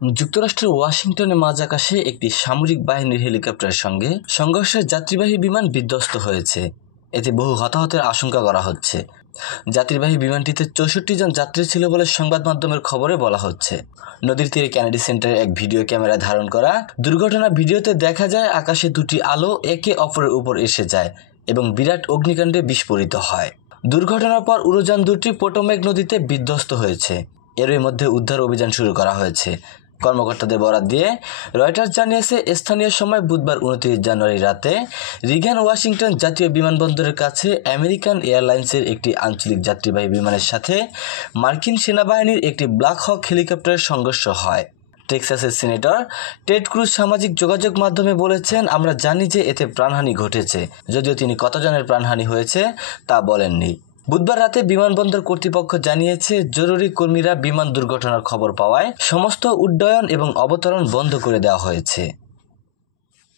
যুক্তরাষ্ট্রের ওয়াশিংটনে মাঝ আকাশে একটি সামরিক বাহিনীর হেলিকপ্টারের সঙ্গে সংঘর্ষে যাত্রীবাহী বিমান বিধ্বস্ত হয়েছে। এতে বহু হতাহতের আশঙ্কা করা হচ্ছে। যাত্রীবাহী বিমানটিতে 64 জন যাত্রী ছিল বলে সংবাদ মাধ্যমের খবরে বলা হচ্ছে। নদীর তীরে কেনেডি সেন্টারের এক ভিডিও ক্যামেরায় ধারণ করা দুর্ঘটনা ভিডিওতে দেখা যায় আকাশে দুটি আলো একে অপরের উপর এসে যায় এবং বিরাট অগ্নিকাণ্ডে বিস্ফোরিত হয়। দুর্ঘটনার পর উড়োযান দুটি পোটোম্যাক নদীতে বিধ্বস্ত হয়েছে। এরই মধ্যে উদ্ধার অভিযান শুরু করা হয়েছে। কর্মকর্তাদের বরাত দিয়ে রয়টার্স জানিয়েছে, স্থানীয় সময় বুধবার 29 জানুয়ারি রাতে রিগান ওয়াশিংটন জাতীয় বিমানবন্দরের কাছে আমেরিকান এয়ারলাইন্সের একটি আঞ্চলিক যাত্রীবাহী বিমানের সাথে মার্কিন সেনাবাহিনীর একটি ব্ল্যাক হক হেলিকপ্টারের সংঘর্ষ হয়। টেক্সাসের সিনেটর টেড ক্রুজ সামাজিক যোগাযোগ মাধ্যমে বলেছেন, আমরা জানি যে এতে প্রাণহানি ঘটেছে, যদিও তিনি কতজনের প্রাণহানি হয়েছে তা বলেননি। বুধবার রাতে বিমানবন্দর কর্তৃপক্ষ জানিয়েছে, জরুরি কর্মীরা বিমান দুর্ঘটনার খবর পাওয়ায় সমস্ত উড্ডয়ন এবং অবতরণ বন্ধ করে দেওয়া হয়েছে।